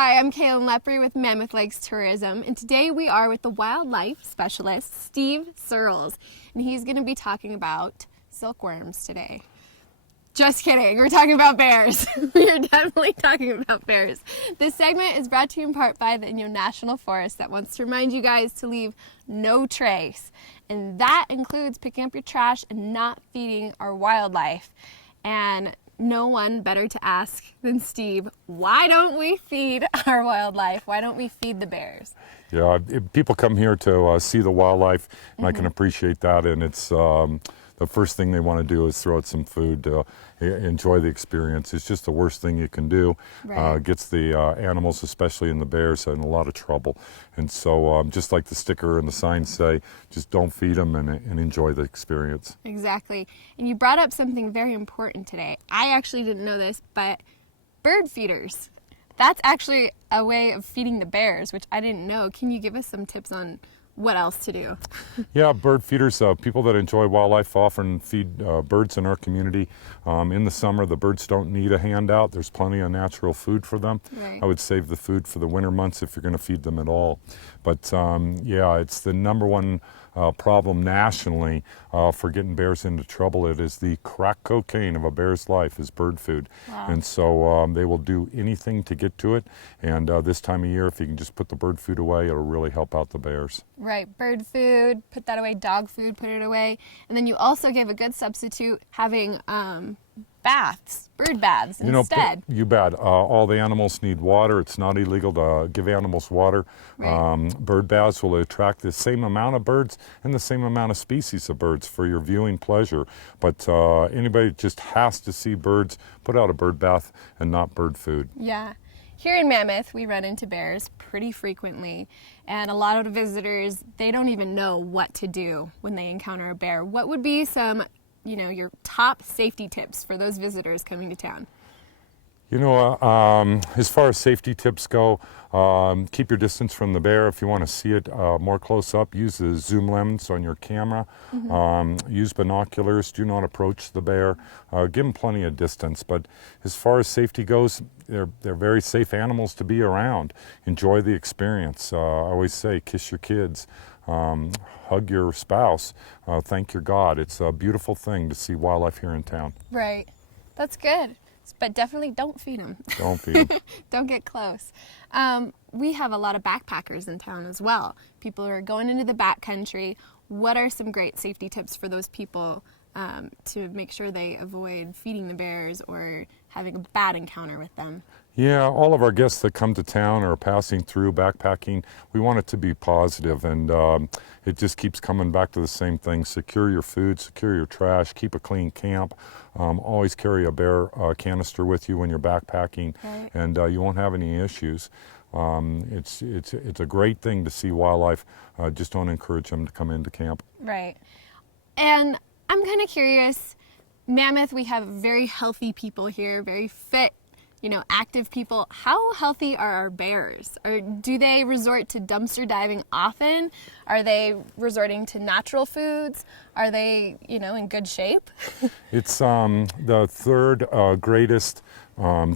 Hi, I'm Kalyn Lepre with Mammoth Lakes Tourism, and today we are with the wildlife specialist, Steve Searles, and he's going to be talking about silkworms today. Just kidding, we're talking about bears. We're definitely talking about bears. This segment is brought to you in part by the Inyo National Forest that wants to remind you guys to leave no trace, and that includes picking up your trash and not feeding our wildlife. And no one better to ask than Steve, why don't we feed our wildlife? Why don't we feed the bears? Yeah, people come here to see the wildlife, and I can appreciate that, and it's the first thing they want to do is throw out some food to enjoy the experience. It's just the worst thing you can do. Right. Gets the animals, especially in the bears, in a lot of trouble. And so just like the sticker and the signs say, just don't feed them and enjoy the experience. Exactly. And you brought up something very important today. I actually didn't know this, but bird feeders. That's actually a way of feeding the bears, which I didn't know. Can you give us some tips on what else to do? Yeah, bird feeders, people that enjoy wildlife often feed birds in our community. In the summer, the birds don't need a handout. There's plenty of natural food for them. Right. I would save the food for the winter months if you're going to feed them at all. But yeah, it's the number one problem nationally for getting bears into trouble. It is the crack cocaine of a bear's life is bird food. Wow. And so they will do anything to get to it. And this time of year, if you can just put the bird food away, it'll really help out the bears. Right, bird food, put that away, dog food, put it away. And then you also gave a good substitute, having baths, bird baths instead. You bet. All the animals need water. It's not illegal to give animals water. Right. Bird baths will attract the same amount of birds and the same amount of species of birds for your viewing pleasure. But anybody just has to see birds, put out a bird bath and not bird food. Yeah. Here in Mammoth, we run into bears pretty frequently, and a lot of the visitors, they don't even know what to do when they encounter a bear. What would be some, your top safety tips for those visitors coming to town? As far as safety tips go, keep your distance from the bear. If you want to see it more close up, use the zoom lens on your camera. Use binoculars. Do not approach the bear. Give them plenty of distance. But as far as safety goes, they're very safe animals to be around. Enjoy the experience. I always say, kiss your kids. Hug your spouse. Thank your God. It's a beautiful thing to see wildlife here in town. Right. That's good. But definitely don't feed them. Don't feed them. Don't get close. We have a lot of backpackers in town as well. People who are going into the backcountry. What are some great safety tips for those people to make sure they avoid feeding the bears or having a bad encounter with them? Yeah, all of our guests that come to town or are passing through backpacking, we want it to be positive, and it just keeps coming back to the same thing. Secure your food, secure your trash, keep a clean camp. Always carry a bear canister with you when you're backpacking, Right. and you won't have any issues. It's a great thing to see wildlife. Just don't encourage them to come into camp. Right. And I'm kind of curious, Mammoth, we have very healthy people here, very fit, active people. How healthy are our bears? Or do they resort to dumpster diving often? Are they resorting to natural foods? Are they, in good shape? It's the third greatest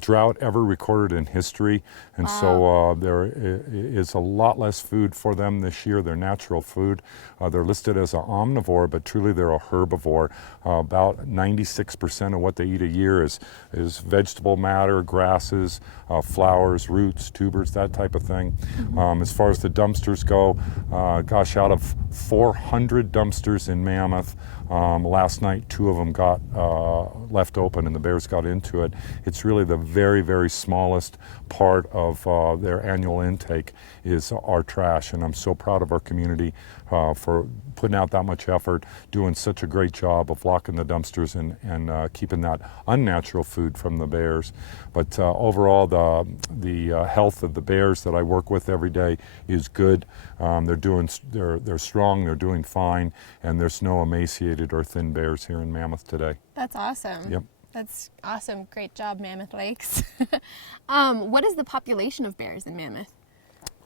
drought ever recorded in history, and so there is a lot less food for them this year. They're natural food. They're listed as an omnivore, but truly they're a herbivore. About 96% of what they eat a year is vegetable matter, grasses, flowers, roots, tubers, that type of thing. As far as the dumpsters go, gosh, out of 400 dumpsters in Mammoth, last night 2 of them got left open and the bears got into it. It's really the very, very smallest part of their annual intake is our trash, and I'm so proud of our community for putting out that much effort, doing such a great job of locking the dumpsters and keeping that unnatural food from the bears. But overall, the health of the bears that I work with every day is good. They're strong, they're doing fine, and there's no emaciated or thin bears here in Mammoth today. That's awesome. Yep. That's awesome. Great job, Mammoth Lakes. What is the population of bears in Mammoth?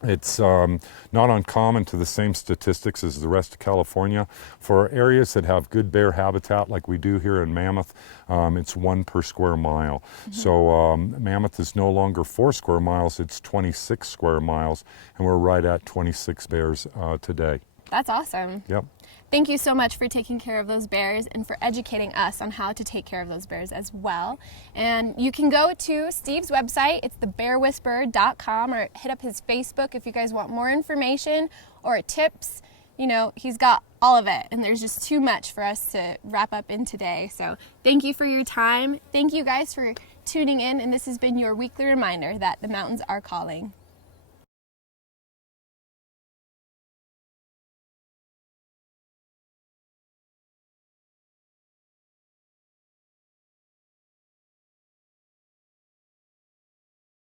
It's not uncommon to the same statistics as the rest of California. For areas that have good bear habitat like we do here in Mammoth, it's 1 per square mile. So Mammoth is no longer 4 square miles, it's 26 square miles, and we're right at 26 bears today. That's awesome. Yep. Thank you so much for taking care of those bears and for educating us on how to take care of those bears as well. And you can go to Steve's website, it's thebearwhisperer.com, or hit up his Facebook if you guys want more information or tips. You know, he's got all of it, and there's just too much for us to wrap up in today. So thank you for your time. Thank you guys for tuning in, and this has been your weekly reminder that the mountains are calling.